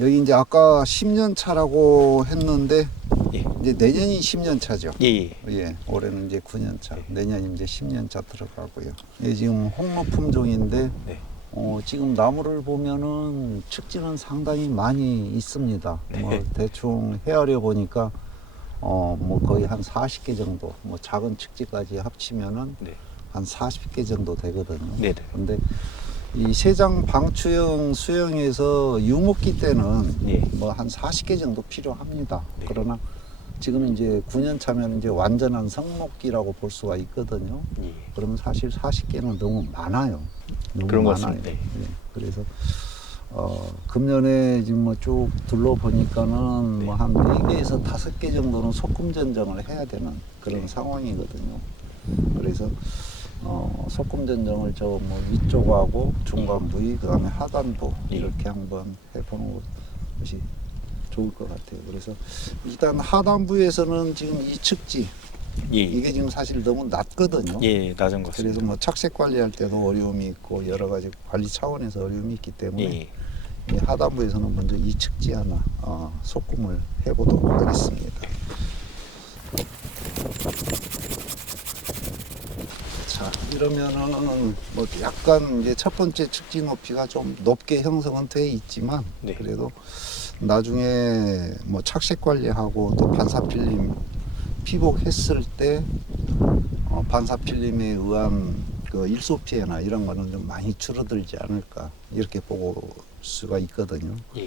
여기 이제 아까 10년 차라고 했는데 예. 이제 내년이 10년 차죠. 예, 예. 예, 올해는 이제 9년 차, 내년 이제 10년 차 들어가고요. 예, 지금 홍로 품종인데 네. 어, 지금 나무를 보면은 측지는 상당히 많이 있습니다. 네. 뭐 대충 헤아려 보니까 어, 뭐 거의 한 40개 정도, 뭐 작은 측지까지 합치면은 네. 한 40개 정도 되거든요. 네, 네. 근데 이 세장 방추형 수영에서 유목기 때는 예. 뭐한 40개 정도 필요합니다. 네. 그러나 지금 이제 9년 차면 이제 완전한 성목기라고 볼 수가 있거든요. 예. 그러면 사실 40개는 너무 많아요. 너무 그런 것 많아요. 같습니다. 예. 예, 그래서 어, 금년에 지금 뭐 쭉 둘러보니까는 네. 뭐한 4개에서 5개 정도는 소금 전정을 해야 되는 그런 네. 상황이거든요. 그래서 어, 소금 전정을 저 뭐 위쪽하고 중간 부위 그다음에 하단부 예. 이렇게 한번 해보는 것이 좋을 것 같아요. 그래서 일단 하단부에서는 지금 이 측지 예. 이게 지금 사실 너무 낮거든요. 예, 낮은 것 그래서. 뭐 착색 관리할 때도 어려움이 있고 여러 가지 관리 차원에서 어려움이 있기 때문에 예. 이 하단부에서는 먼저 이 측지 하나 어, 소금을 해보도록 하겠습니다. 자 이러면은 뭐 약간 이제 첫 번째 측지 높이가 좀 높게 형성은 돼 있지만 네. 그래도 나중에 뭐 착색 관리하고 또 반사 필름 피복했을 때 어, 반사 필름에 의한 그 일소 피해나 이런 거는 좀 많이 줄어들지 않을까 이렇게 보고 수가 있거든요. 예.